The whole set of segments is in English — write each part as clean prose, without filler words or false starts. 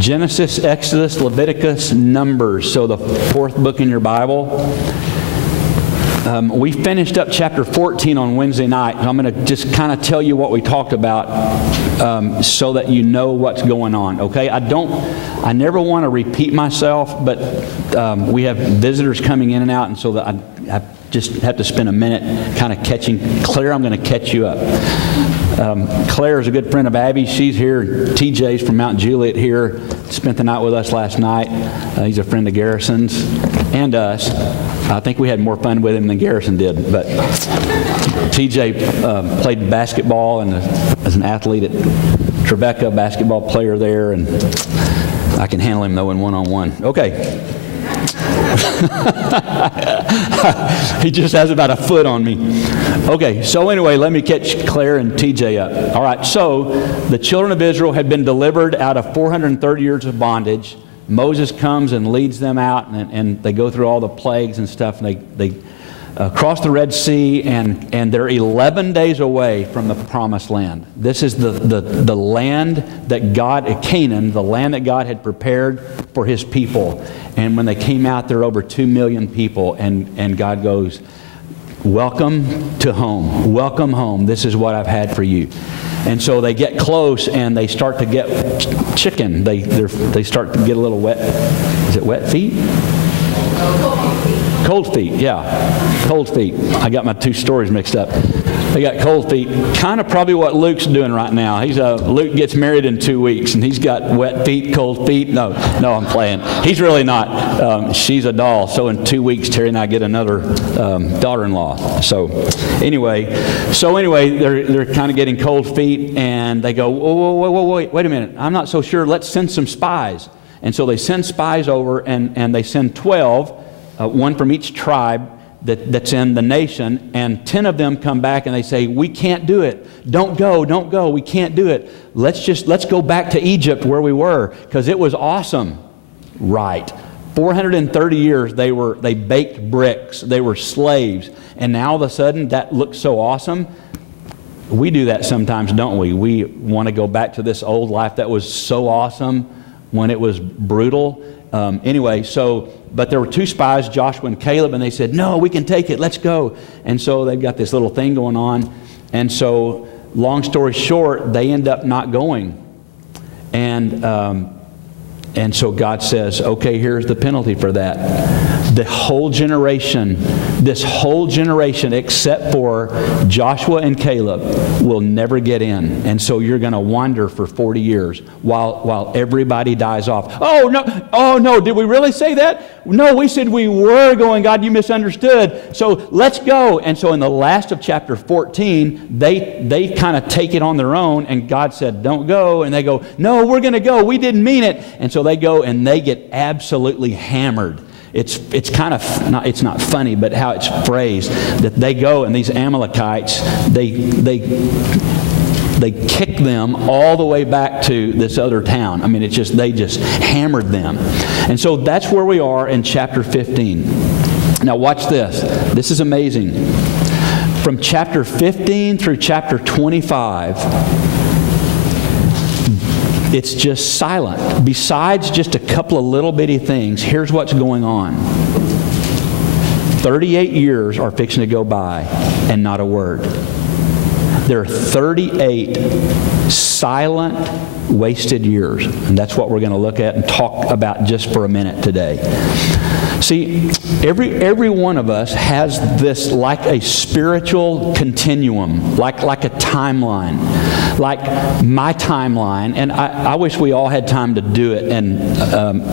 Genesis, Exodus, Leviticus, Numbers. So the fourth book in your Bible. We finished up chapter 14 on Wednesday night. I'm going to just kind of tell you what we talked about so that you know what's going on. Okay? I never want to repeat myself, but we have visitors coming in and out, and so that I just have to spend a minute kind of catching. Claire, I'm going to catch you up. Claire is a good friend of Abby. She's here. TJ's from Mount Juliet here. Spent the night with us last night. He's a friend of Garrison's and us. I think we had more fun with him than Garrison did. But TJ played basketball and as an athlete at Tribeca, basketball player there, and I can handle him though in one-on-one. Okay. He just has about a foot on me. Okay, so anyway, let me catch Claire and TJ up. All right, so the children of Israel had been delivered out of 430 years of bondage. Moses comes and leads them out, and they go through all the plagues and stuff, and they cross the Red Sea, and they're 11 days away from the Promised Land. This is the land that God, Canaan, the land that God had prepared for His people. And when they came out, there were over 2 million people, and God goes, welcome to home. Welcome home. This is what I've had for you. And so they get close and they start to get chicken. They start to get a little wet. Is it wet feet? Cold feet, yeah. Cold feet. I got my two stories mixed up. They got cold feet. Kind of probably what Luke's doing right now. Luke gets married in 2 weeks, and he's got wet feet, cold feet. No, I'm playing. He's really not. She's a doll. So in 2 weeks, Terry and I get another daughter-in-law. So anyway, they're kind of getting cold feet, and they go, wait a minute. I'm not so sure. Let's send some spies. And so they send spies over, and they send 12, one from each tribe that's in the nation, and 10 of them come back and they say, we can't do it. Don't go, we can't do it. Let's go back to Egypt where we were, because it was awesome. Right. 430 years they baked bricks, they were slaves, and now all of a sudden that looks so awesome. We do that sometimes, don't we? We want to go back to this old life that was so awesome when it was brutal. But there were 2 spies, Joshua and Caleb, and they said, no, we can take it, let's go. And so they've got this little thing going on. And so, long story short, they end up not going. And so God says, okay, here's the penalty for that. This whole generation, except for Joshua and Caleb, will never get in. And so you're going to wander for 40 years while everybody dies off. Oh no, did we really say that? No, we said we were going. God, you misunderstood. So let's go. And so in the last of chapter 14, they kind of take it on their own, and God said, don't go. And they go, no, we're going to go. We didn't mean it. And so they go and they get absolutely hammered. It's kind of not, it's not funny, but how it's phrased, that they go and these Amalekites, they kick them all the way back to this other town. I mean, they just hammered them. And so that's where we are in chapter 15. Now watch this. This is amazing. From chapter 15 through chapter 25, it's just silent. Besides just a couple of little bitty things, here's what's going on. 38 years are fixing to go by and not a word. There are 38 silent, wasted years. And that's what we're going to look at and talk about just for a minute today. See, every one of us has this like a spiritual continuum, like a timeline, like my timeline. And I wish we all had time to do it, and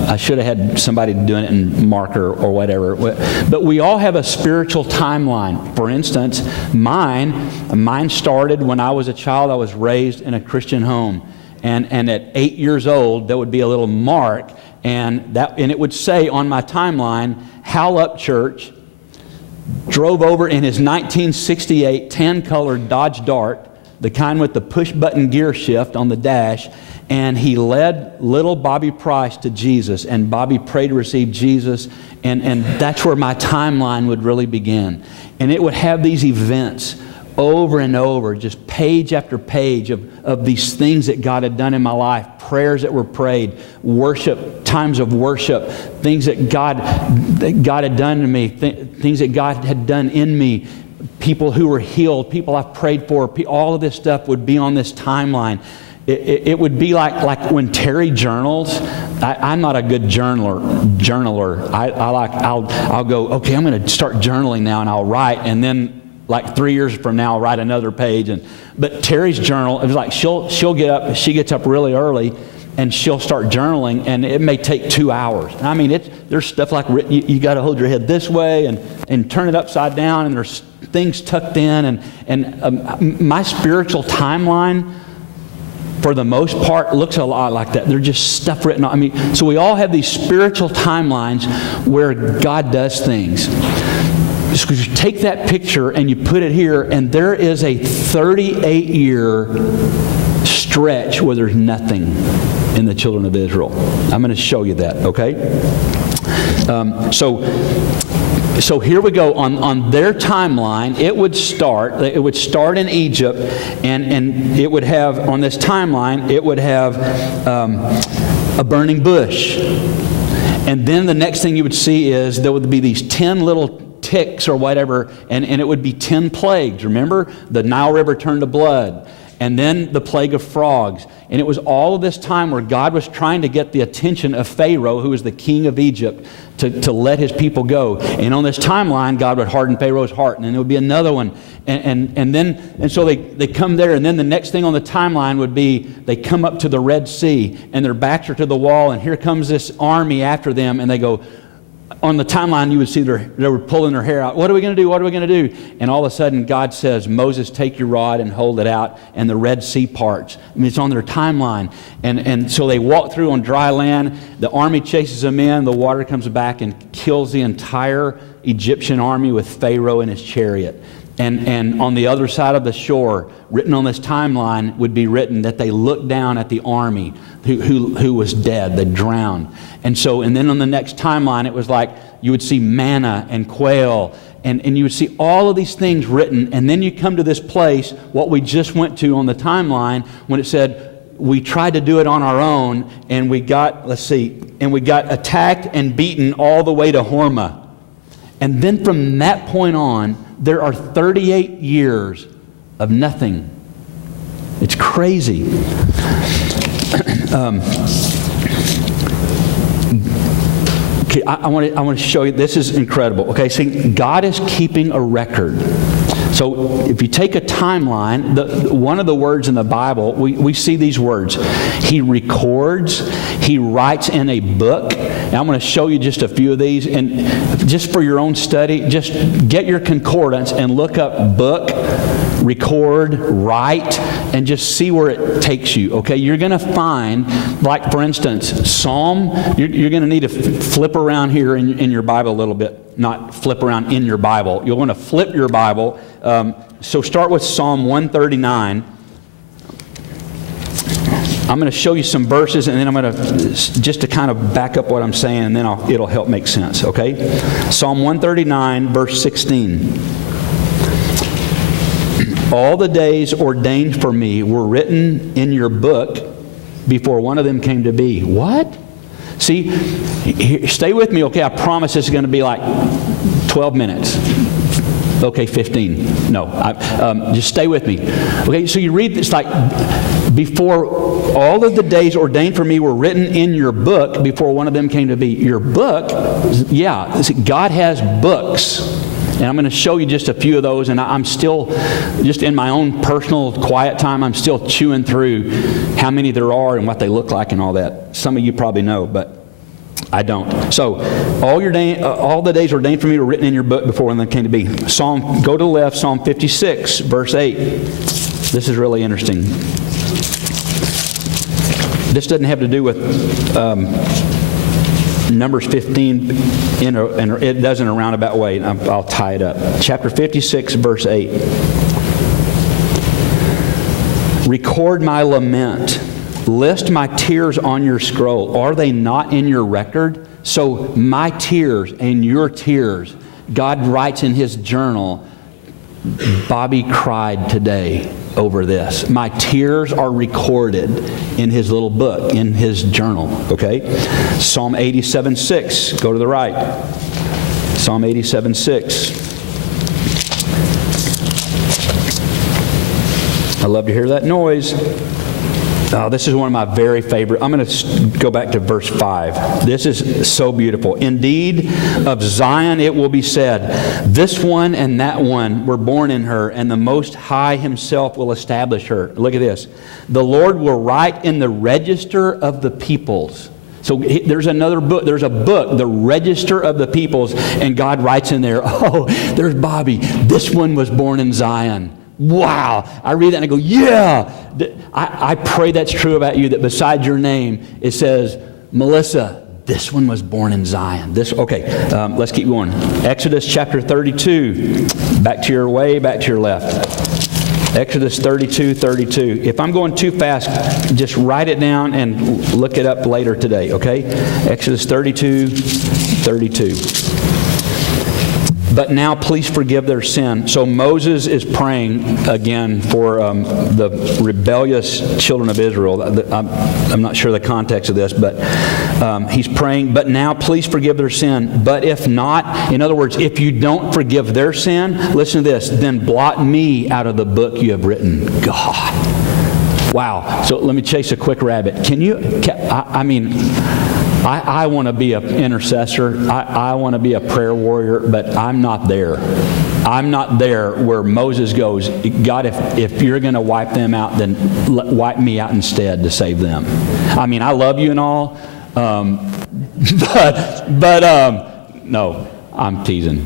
I should have had somebody doing it in marker or whatever. But we all have a spiritual timeline. For instance, mine started when I was a child. I was raised in a Christian home. And at 8 years old, there would be a little mark, and it would say on my timeline, Hal Up Church drove over in his 1968 tan-colored Dodge Dart, the kind with the push-button gear shift on the dash, and he led little Bobby Price to Jesus, and Bobby prayed to receive Jesus, and that's where my timeline would really begin. And it would have these events over and over, just page after page of these things that God had done in my life, prayers that were prayed, worship, times of worship, things that God had done to me, things that God had done in me, people who were healed, people I've prayed for, all of this stuff would be on this timeline. It would be like when Terry journals. I'm not a good journaler. I'll go, okay, I'm going to start journaling now, and I'll write, and then like 3 years from now, I'll write another page. But Terry's journal, it was like she gets up really early, and she'll start journaling, and it may take 2 hours. I mean, there's stuff like you got to hold your head this way and turn it upside down, and there's things tucked in, and my spiritual timeline, for the most part, looks a lot like that. They're just stuff written on. I mean, so we all have these spiritual timelines where God does things. Just because you take that picture and you put it here, and there is a 38-year stretch where there's nothing in the children of Israel. I'm going to show you that, okay? So here we go. On their timeline, it would start in Egypt, and it would have, on this timeline, it would have a burning bush. And then the next thing you would see is there would be these 10 little ticks or whatever, and it would be 10 plagues. Remember? The Nile River turned to blood. And then the plague of frogs. And it was all of this time where God was trying to get the attention of Pharaoh, who was the king of Egypt, to let his people go. And on this timeline, God would harden Pharaoh's heart. And then there would be another one. And so they come there. And then the next thing on the timeline would be they come up to the Red Sea, and their backs are to the wall. And here comes this army after them. And they go, on the timeline, you would see they were pulling their hair out. What are we going to do? What are we going to do? And all of a sudden, God says, Moses, take your rod and hold it out, and the Red Sea parts. I mean, it's on their timeline. And so they walk through on dry land. The army chases them in. The water comes back and kills the entire Egyptian army with Pharaoh and his chariot. And on the other side of the shore, written on this timeline, would be written that they looked down at the army who was dead. They drowned. And then on the next timeline, it was like you would see manna and quail, and you would see all of these things written. And then you come to this place, what we just went to on the timeline, when it said, we tried to do it on our own, and we got attacked and beaten all the way to Hormah. And then from that point on, there are 38 years of nothing. It's crazy. Okay, I want to show you. This is incredible. Okay, see, God is keeping a record. So if you take a timeline, one of the words in the Bible, we see these words. He records, he writes in a book. And I'm going to show you just a few of these. And just for your own study, just get your concordance and look up book, record, write, and just see where it takes you. Okay, you're going to find, like for instance, Psalm, you're going to need to flip around here in your Bible a little bit. Not flip around in your Bible. You'll want to flip your Bible. So start with Psalm 139. I'm going to show you some verses, and then I'm going to, just to kind of back up what I'm saying, and then it'll help make sense, okay? Psalm 139, verse 16. All the days ordained for me were written in your book before one of them came to be. What? See, stay with me, okay? I promise this is going to be like 12 minutes. Okay, 15. No, just stay with me. Okay, so you read this like, before all of the days ordained for me were written in your book before one of them came to be. Your book, yeah, God has books. And I'm going to show you just a few of those, and I'm still, just in my own personal quiet time, I'm still chewing through how many there are and what they look like and all that. Some of you probably know, but I don't. So, all the days ordained for me were written in your book before one of them came to be. Go to the left, Psalm 56, verse 8. This is really interesting. This doesn't have to do with Numbers 15, it does in a roundabout way. I'll tie it up. Chapter 56, verse 8. Record my lament. List my tears on your scroll. Are they not in your record? So my tears and your tears, God writes in His journal Bobby cried today over this. My tears are recorded in his little book, in his journal, okay? Psalm 87:6, go to the right. Psalm 87:6. I love to hear that noise. Oh, this is one of my very favorite. I'm going to go back to verse 5. This is so beautiful. Indeed, of Zion it will be said, this one and that one were born in her, and the Most High himself will establish her. Look at this. The Lord will write in the register of the peoples. So there's another book. There's a book, the Register of the Peoples, and God writes in there, oh, there's Bobby. This one was born in Zion. Wow. I read that and I go, yeah. I pray that's true about you, that beside your name it says, Melissa, this one was born in Zion. Let's keep going. Exodus chapter 32. Back to your way, back to your left. Exodus 32:32. If I'm going too fast, just write it down and look it up later today, okay? Exodus 32:32. But now please forgive their sin. So Moses is praying again for the rebellious children of Israel. I'm not sure the context of this, but he's praying, but now please forgive their sin. But if not, in other words, if you don't forgive their sin, listen to this, then blot me out of the book you have written. God. Wow. So let me chase a quick rabbit. I want to be an intercessor. I want to be a prayer warrior, but I'm not there. I'm not there where Moses goes, God, if you're going to wipe them out, then wipe me out instead to save them. I mean, I love you and all, no, I'm teasing.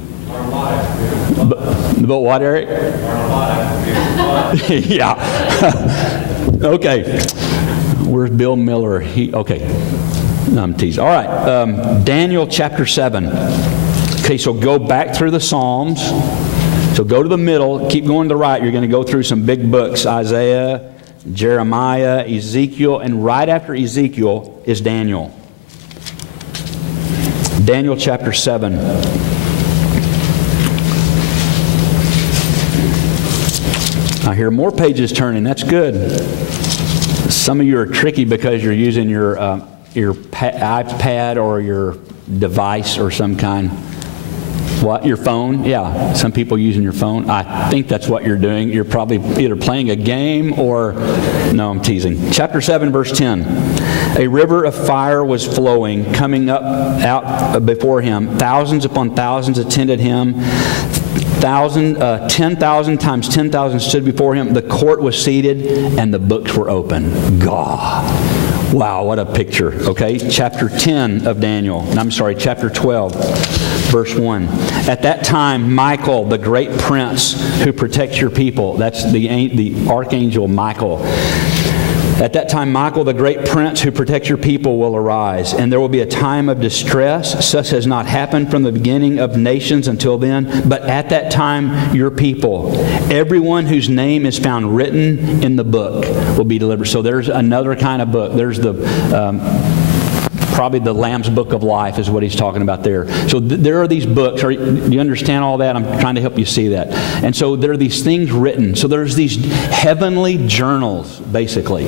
But what, Eric? Yeah. Okay. Where's Bill Miller? Okay. No, I'm teasing. All right. Daniel chapter 7. Okay, so go back through the Psalms. So go to the middle. Keep going to the right. You're going to go through some big books. Isaiah, Jeremiah, Ezekiel. And right after Ezekiel is Daniel. Daniel chapter 7. I hear more pages turning. That's good. Some of you are tricky because you're using your iPad or your device or some kind. What? Your phone? Yeah. Some people using your phone. I think that's what you're doing. You're probably either playing a game or... No, I'm teasing. Chapter 7, verse 10. A river of fire was flowing, coming out before him. Thousands upon thousands attended him. 10,000 times 10,000 stood before him. The court was seated and the books were open. God. Wow, what a picture. Okay, chapter 10 of Daniel. Chapter 12, verse 1. At that time, Michael, the great prince who protects your people, that's the archangel Michael. At that time, Michael, the great prince who protects your people, will arise, and there will be a time of distress, such as not happened from the beginning of nations until then. But at that time, your people, everyone whose name is found written in the book, will be delivered. So there's another kind of book. There's the probably the Lamb's Book of Life is what he's talking about there. So there are these books. Do you understand all that? I'm trying to help you see that. And so there are these things written. So there's these heavenly journals, basically.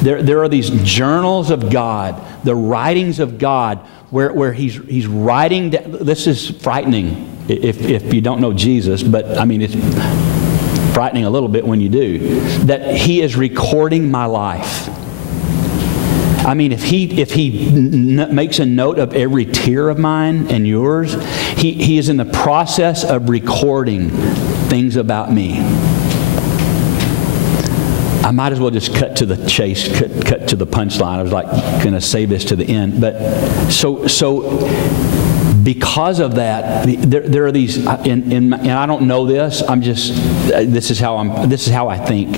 There are these journals of God, the writings of God, where he's writing down. This is frightening if you don't know Jesus, but I mean, it's frightening a little bit when you do. That he is recording my life. I mean, if he makes a note of every tear of mine and yours, he is in the process of recording things about me. I might as well just cut to the chase, cut to the punchline. I was like going to save this to the end, but so because of that, there are these, and I don't know this. This is how I think.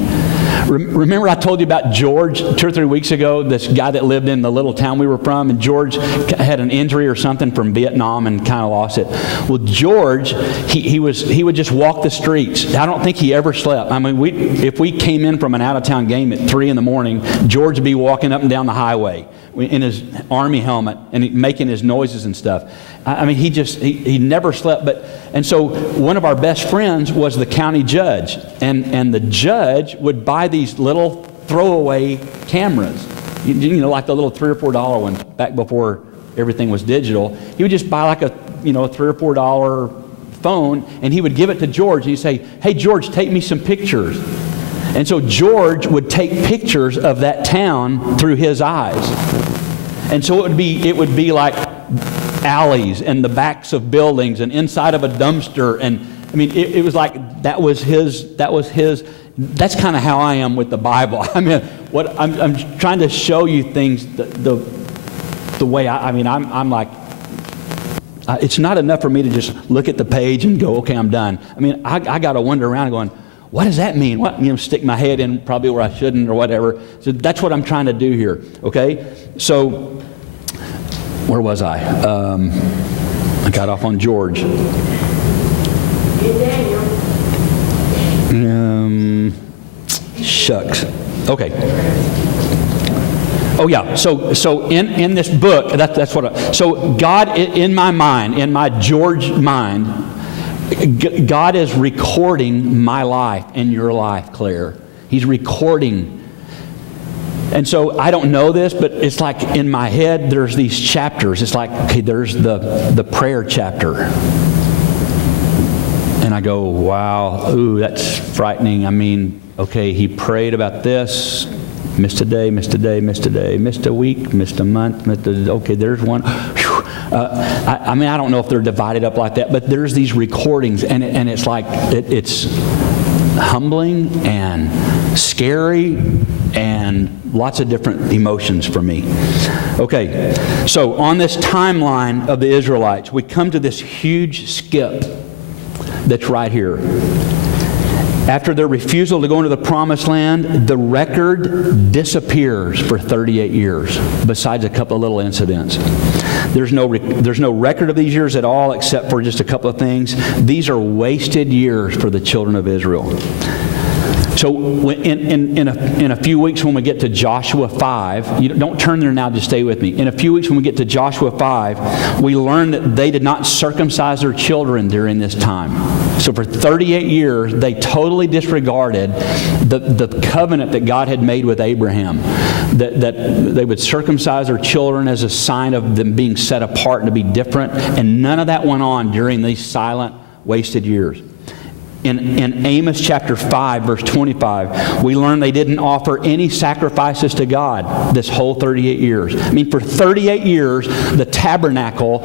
Remember I told you about George 2 or 3 weeks ago, this guy that lived in the little town we were from, and George had an injury or something from Vietnam and kind of lost it. Well, George, he would just walk the streets. I don't think he ever slept. I mean, if we came in from an out-of-town game at 3 in the morning, George would be walking up and down the highway. in his army helmet and making his noises and stuff. I mean, he never slept. And so one of our best friends was the county judge, and the judge would buy these little throwaway cameras, you know, like the little $3 or $4 ones back before everything was digital. He would just buy like a $3 or $4 phone, and he would give it to George, and he'd say, "Hey George, take me some pictures." And so George would take pictures of that town through his eyes. And so it would be like alleys and the backs of buildings and inside of a dumpster, and I mean it was like that was his. That's kind of how I am with the Bible. I mean, what I'm trying to show you things the way I'm like. It's not enough for me to just look at the page and go, okay, I'm done. I mean, I got to wander around going, what does that mean? What, stick my head in probably where I shouldn't or whatever. So that's what I'm trying to do here. Okay, so where was I? I got off on George. Shucks. Okay. Oh yeah. So in this book, that's what. So God, in my mind, in my George mind, God is recording my life and your life, Claire. He's recording. And so I don't know this, but it's like in my head, there's these chapters. It's like, okay, there's the prayer chapter. And I go, wow, ooh, that's frightening. I mean, okay, he prayed about this, missed a day, missed a day, missed a day, missed a week, missed a month, okay, there's one. I mean, I don't know if they're divided up like that, but there's these recordings, and it's like, it's humbling and scary and lots of different emotions for me. Okay, so on this timeline of the Israelites, we come to this huge skip that's right here. After their refusal to go into the promised land, the record disappears for 38 years, besides a couple of little incidents. There's no record of these years at all, except for just a couple of things. These are wasted years for the children of Israel. So in a few weeks when we get to Joshua 5, you don't turn there now, just stay with me. In a few weeks when we get to Joshua 5, we learn that they did not circumcise their children during this time. So for 38 years, they totally disregarded the covenant that God had made with Abraham, that they would circumcise their children as a sign of them being set apart and to be different, and none of that went on during these silent, wasted years. In Amos chapter 5, verse 25, we learn they didn't offer any sacrifices to God this whole 38 years. I mean, for 38 years, the tabernacle,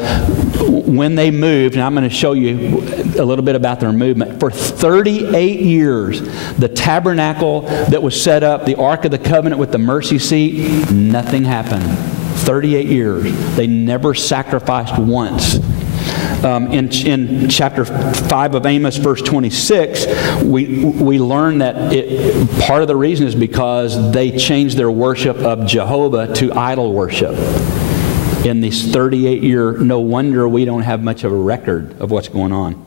when they moved, and I'm going to show you a little bit about their movement. For 38 years, the tabernacle that was set up, the Ark of the Covenant with the mercy seat, nothing happened. 38 years. They never sacrificed once. In chapter 5 of Amos, verse 26, we learn that part of the reason is because they changed their worship of Jehovah to idol worship. In this 38-year, no wonder we don't have much of a record of what's going on.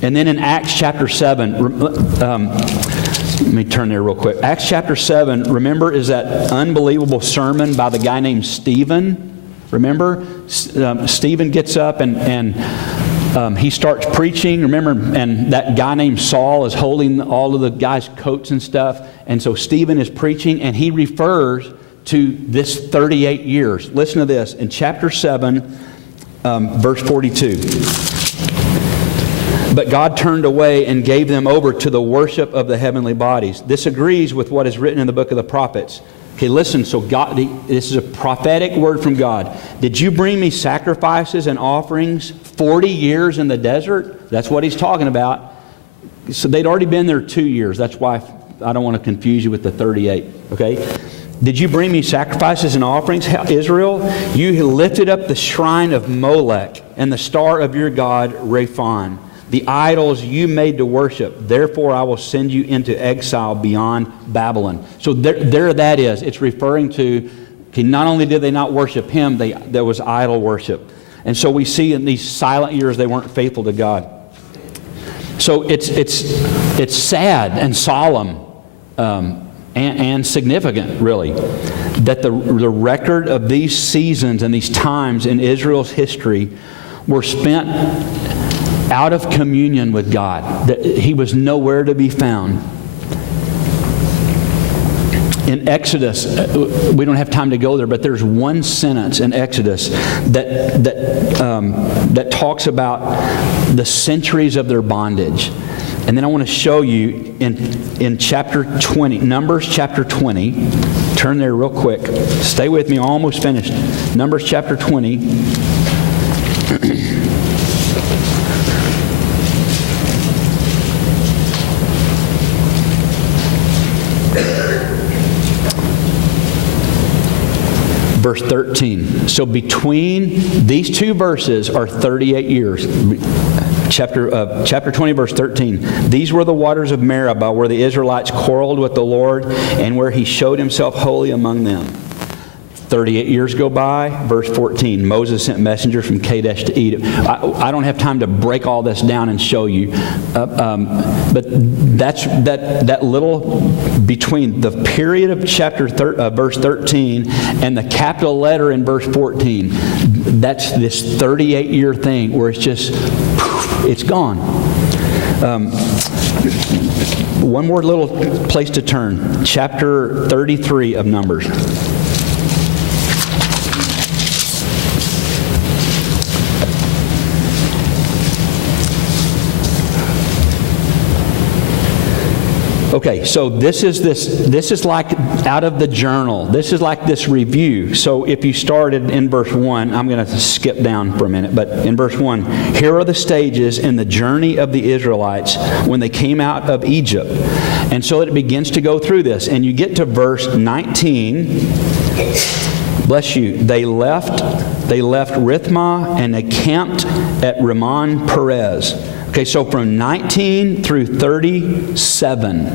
And then in Acts chapter 7, let me turn there real quick. Acts chapter 7, remember, is that unbelievable sermon by the guy named Stephen? Remember, Stephen gets up and he starts preaching. Remember, and that guy named Saul is holding all of the guys' coats and stuff. And so Stephen is preaching, and he refers to this 38 years. Listen to this in chapter 7, verse 42. But God turned away and gave them over to the worship of the heavenly bodies. This agrees with what is written in the book of the prophets. Okay, listen, so God, this is a prophetic word from God. Did you bring me sacrifices and offerings 40 years in the desert? That's what he's talking about. So they'd already been there 2 years. That's why I don't want to confuse you with the 38, okay? Did you bring me sacrifices and offerings, Israel? You lifted up the shrine of Molech and the star of your god, Raphan, the idols you made to worship. Therefore, I will send you into exile beyond Babylon. So there that is. It's referring to, okay, not only did they not worship him, there was idol worship. And so we see in these silent years they weren't faithful to God. So it's sad and solemn and significant, really. that the record of these seasons and these times in Israel's history were spent out of communion with God, that He was nowhere to be found. In Exodus, we don't have time to go there, but there's one sentence in Exodus that talks about the centuries of their bondage. And then I want to show you in chapter 20, Numbers chapter 20. Turn there real quick. Stay with me, I'm almost finished. Numbers chapter 20. Verse 13. So between these two verses are 38 years. Chapter 20, verse 13. These were the waters of Meribah, where the Israelites quarreled with the Lord, and where He showed Himself holy among them. 38 years go by. Verse 14. Moses sent messengers from Kadesh to Egypt. I don't have time to break all this down and show you, but that's that little between the period of verse 13 and the capital letter in verse 14. That's this 38-year thing where it's just poof, it's gone. One more little place to turn. Chapter 33 of Numbers. Okay, so this is like out of the journal. This is like this review. So if you started in verse 1, I'm going to skip down for a minute, but in verse 1, here are the stages in the journey of the Israelites when they came out of Egypt. And so it begins to go through this. And you get to verse 19. Bless you. They left Rithmah and they camped at Ramon Perez. Okay, so from 19 through 37,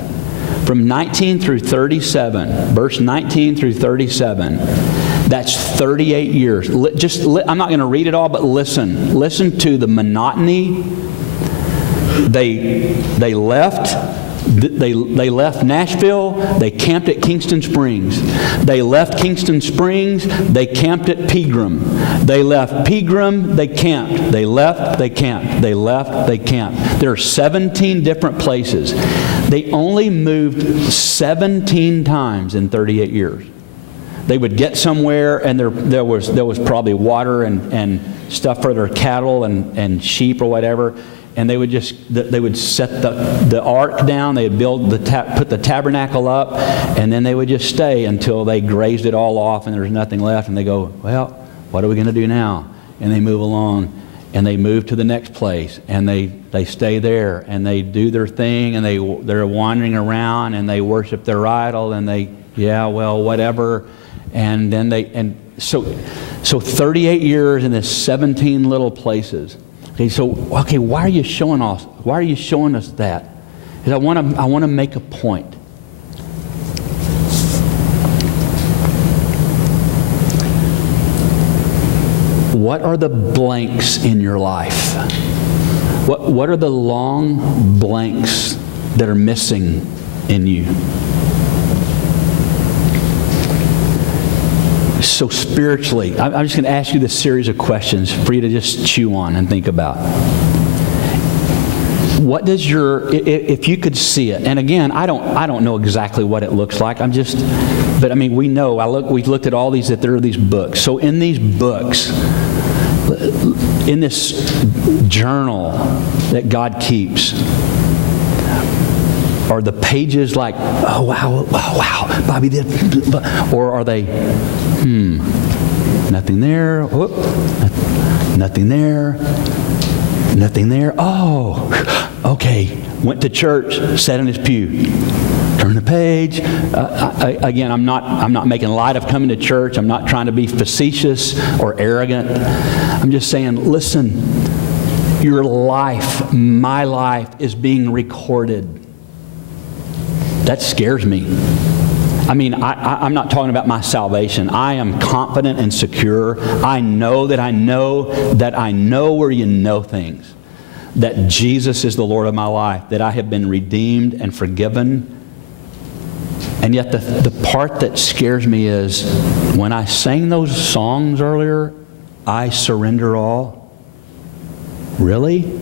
from 19 through 37, verse 19 through 37, that's 38 years. I'm not going to read it all, but listen. Listen to the monotony. They left. They left Nashville, they camped at Kingston Springs. They left Kingston Springs, they camped at Pegram. They left Pegram, they camped. They left, they camped. They left, they camped. There are 17 different places. They only moved 17 times in 38 years. They would get somewhere and there was probably water and stuff for their cattle and sheep or whatever. And they would set the ark down. They would put the tabernacle up, and then they would just stay until they grazed it all off, and there's nothing left. And they go, well, what are we going to do now? And they move along, and they move to the next place, and they stay there, and they do their thing, and they're wandering around, and they worship their idol, and whatever. And then so 38 years in this 17 little places. Okay, why are you showing us? Why are you showing us that? Because I want to make a point. What are the blanks in your life? What are the long blanks that are missing in you? So spiritually, I'm just going to ask you this series of questions for you to just chew on and think about. What does if you could see it, and again, I don't know exactly what it looks like. But I mean, we know. We've looked at all these, that there are these books. So in these books, in this journal that God keeps, are the pages like, oh wow, Bobby did, or are they, nothing there, whoop, nothing there, nothing there. Oh, okay. Went to church, sat in his pew. Turn the page. Again, I'm not making light of coming to church. I'm not trying to be facetious or arrogant. I'm just saying, listen, your life, my life, is being recorded. That scares me. I mean, I'm not talking about my salvation. I am confident and secure. I know that I know where you know things. That Jesus is the Lord of my life. That I have been redeemed and forgiven. And yet the part that scares me is when I sang those songs earlier, I surrender all. Really?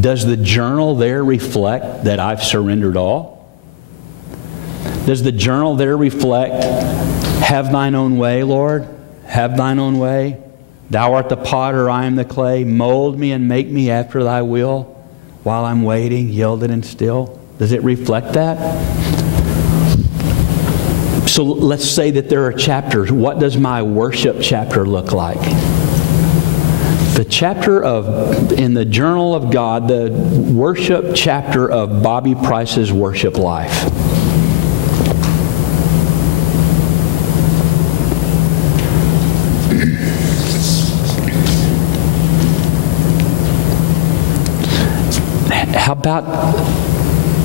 Does the journal there reflect that I've surrendered all? Does the journal there reflect, have thine own way, Lord? Have thine own way. Thou art the potter, I am the clay. Mold me and make me after thy will. While I'm waiting, yielded and still. Does it reflect that? So let's say that there are chapters. What does my worship chapter look like? The chapter in the Journal of God, the worship chapter of Bobby Price's worship life.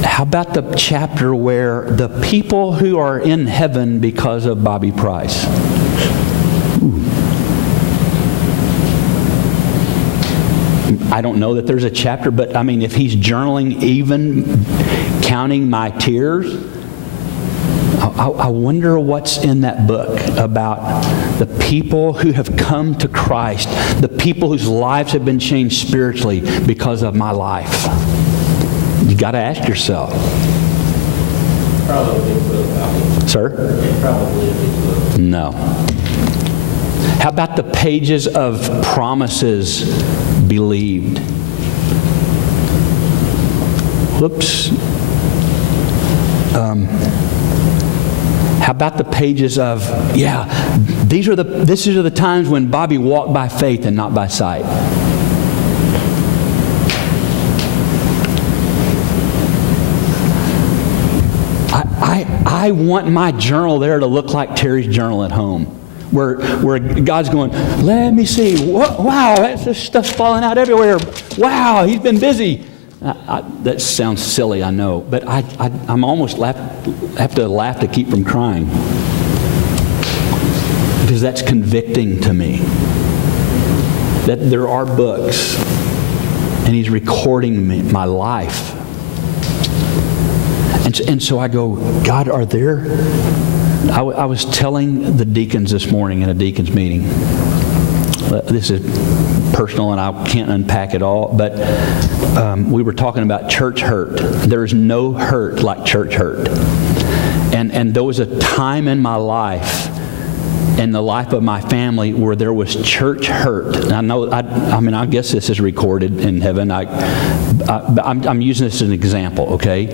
How about the chapter where the people who are in heaven because of Bobby Price? I don't know that there's a chapter, but I mean, if he's journaling, even counting my tears, I wonder what's in that book about the people who have come to Christ, the people whose lives have been changed spiritually because of my life. You got to ask yourself. Probably a big book. Sir? Probably a big book. No. How about the pages of promises believed? Whoops. How about the pages of, these are the times when Bobby walked by faith and not by sight. I want my journal there to look like Terry's journal at home, where God's going, let me see, wow, this stuff's falling out everywhere. Wow, he's been busy. That sounds silly, I know, but I'm almost have to laugh to keep from crying, because that's convicting to me. That there are books, and he's recording my life. And so I go, God, are there... I was telling the deacons this morning in a deacons meeting. This is personal and I can't unpack it all, but we were talking about church hurt. There's no hurt like church hurt. And there was a time in my life, in the life of my family, where there was church hurt. And I know, I guess this is recorded in heaven. I'm using this as an example, okay?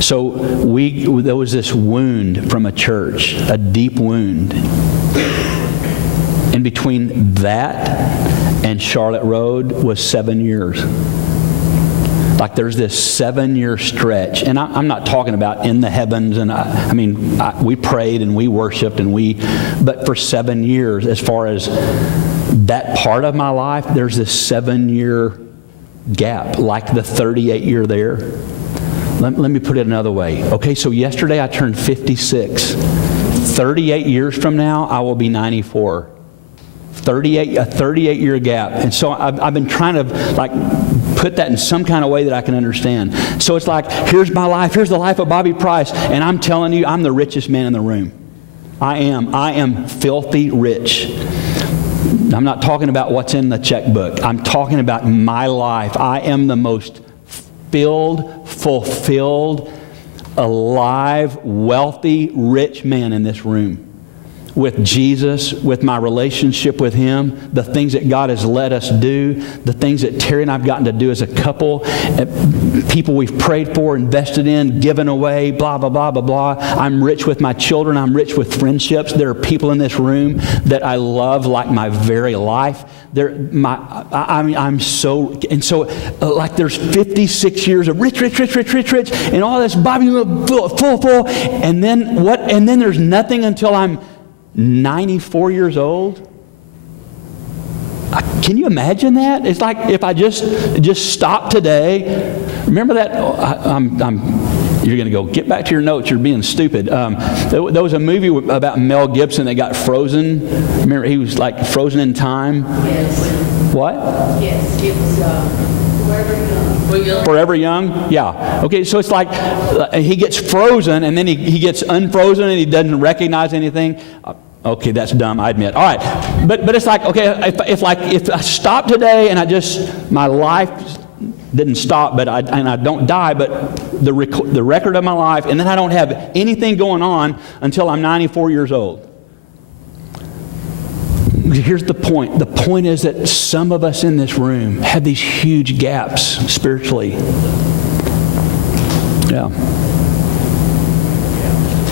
So there was this wound from a church, a deep wound. In between that and Charlotte Road was 7 years. Like there's this 7-year stretch, and I'm not talking about in the heavens, and we prayed and we worshiped but for 7 years, as far as that part of my life, there's this 7-year gap, like the 38-year there. Let me put it another way. Okay, so yesterday I turned 56. 38 years from now, I will be 94. A 38-year gap. And so I've been trying to put that in some kind of way that I can understand. So it's like, here's my life, here's the life of Bobby Price, and I'm telling you, I'm the richest man in the room. I am filthy rich. I'm not talking about what's in the checkbook. I'm talking about my life. I am the most filled, fulfilled, alive, wealthy, rich man in this room. With Jesus, with my relationship with Him, the things that God has let us do, the things that Terry and I have gotten to do as a couple, people we've prayed for, invested in, given away, blah, blah, blah, blah, blah. I'm rich with my children. I'm rich with friendships. There are people in this room that I love like my very life. I'm so, and so like there's 56 years of rich, and all this Bobby full, and then what? And then there's nothing until I'm 94 years old. Can you imagine that? It's like if I just stopped today. Remember that? You're going to go, get back to your notes. You're being stupid. There was a movie about Mel Gibson that got frozen. Remember, he was like frozen in time. Yes. What? Yes, it was Forever young? Yeah. Okay, so it's like he gets frozen and then he gets unfrozen and he doesn't recognize anything. Okay, that's dumb, I admit. All right, but it's like, okay, if I stop today and my life didn't stop, and I don't die, but the record of my life, and then I don't have anything going on until I'm 94 years old. Here's the point. The point is that some of us in this room have these huge gaps spiritually. Yeah.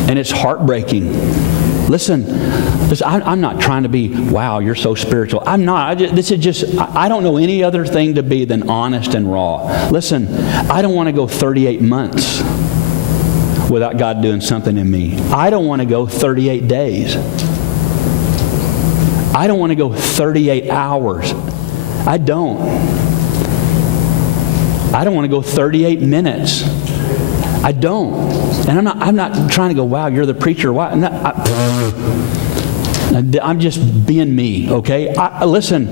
And it's heartbreaking. Listen, I'm not trying to be, wow, you're so spiritual. I'm not. I don't know any other thing to be than honest and raw. Listen, I don't want to go 38 months without God doing something in me. I don't want to go 38 days. I don't want to go 38 hours. I don't. I don't want to go 38 minutes. I don't. And I'm not trying to go, wow, you're the preacher. Why? I'm just being me, okay? Listen,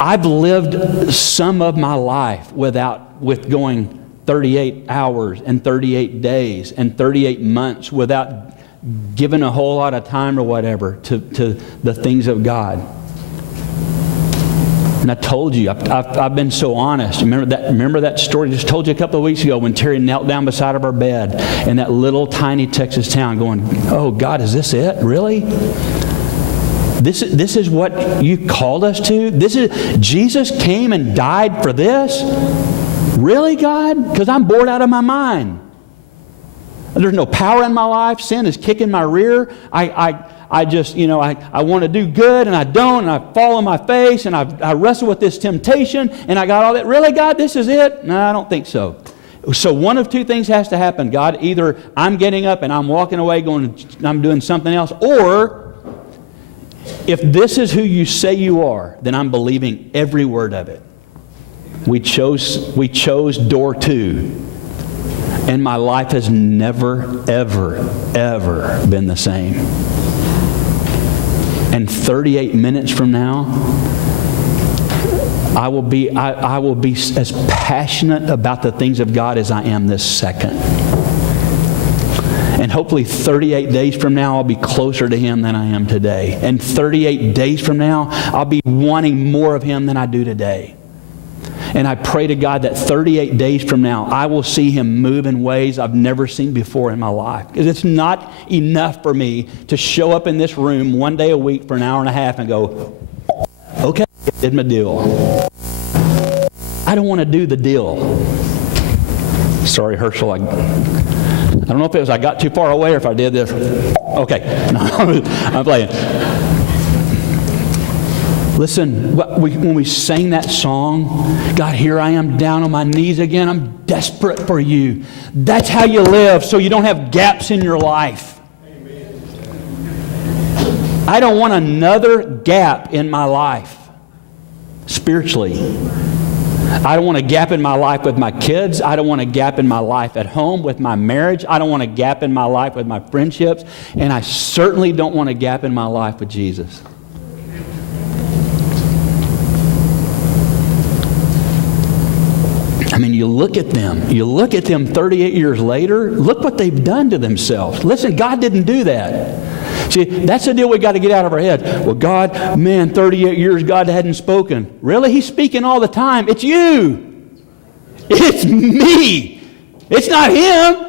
I've lived some of my life with going 38 hours and 38 days and 38 months without giving a whole lot of time or whatever to the things of God. And I told you, I've been so honest. Remember that story I just told you a couple of weeks ago when Terry knelt down beside of our bed in that little tiny Texas town going, oh God, is this it? Really? This is what you called us to? Jesus came and died for this? Really, God? Because I'm bored out of my mind. There's no power in my life. Sin is kicking my rear. I just, I want to do good and I don't, and I fall on my face and I wrestle with this temptation and I got all that. Really, God, this is it? No, I don't think so. So one of two things has to happen. God, either I'm getting up and I'm walking away going, I'm doing something else, or if this is who you say you are, then I'm believing every word of it. We chose door 2. And my life has never, ever, ever been the same. And 38 minutes from now, I will be as passionate about the things of God as I am this second. And hopefully 38 days from now, I'll be closer to Him than I am today. And 38 days from now, I'll be wanting more of Him than I do today. And I pray to God that 38 days from now, I will see Him move in ways I've never seen before in my life. Because it's not enough for me to show up in this room one day a week for an hour and a half and go, okay, I did my deal. I don't want to do the deal. Sorry, Herschel. I don't know if it was I got too far away or if I did this. Okay, no, I'm playing. Listen, when we sang that song, God, here I am down on my knees again. I'm desperate for you. That's how you live so you don't have gaps in your life. Amen. I don't want another gap in my life spiritually. I don't want a gap in my life with my kids. I don't want a gap in my life at home with my marriage. I don't want a gap in my life with my friendships. And I certainly don't want a gap in my life with Jesus. I mean, you look at them 38 years later, look what they've done to themselves. Listen, God didn't do that. See, that's the deal we got to get out of our head. Well, God, man, 38 years God hadn't spoken. Really? He's speaking all the time. It's you. It's me. It's not Him.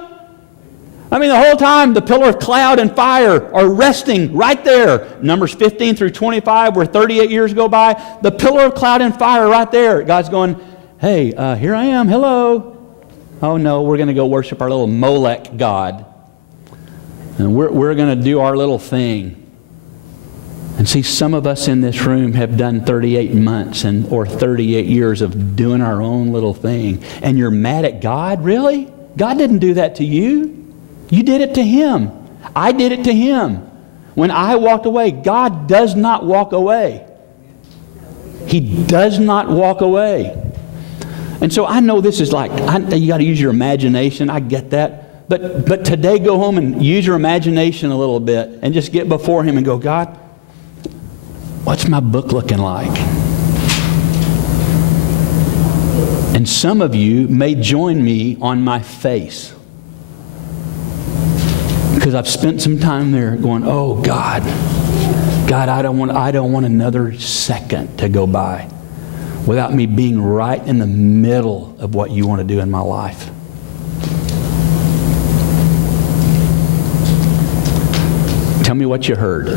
I mean, the whole time the pillar of cloud and fire are resting right there. Numbers 15 through 25, where 38 years go by, the pillar of cloud and fire right there. God's going, hey, here I am, hello. Oh no, we're going to go worship our little Molech God. And we're going to do our little thing. And see, some of us in this room have done 38 months or 38 years of doing our own little thing. And you're mad at God? Really? God didn't do that to you. You did it to Him. I did it to Him. When I walked away, God does not walk away. He does not walk away. And so I know this is like, you got to use your imagination. I get that. But today go home and use your imagination a little bit and just get before Him and go, God, what's my book looking like? And some of you may join me on my face. Because I've spent some time there going, oh God, I don't want another second to go by without me being right in the middle of what you want to do in my life. Tell me what you heard.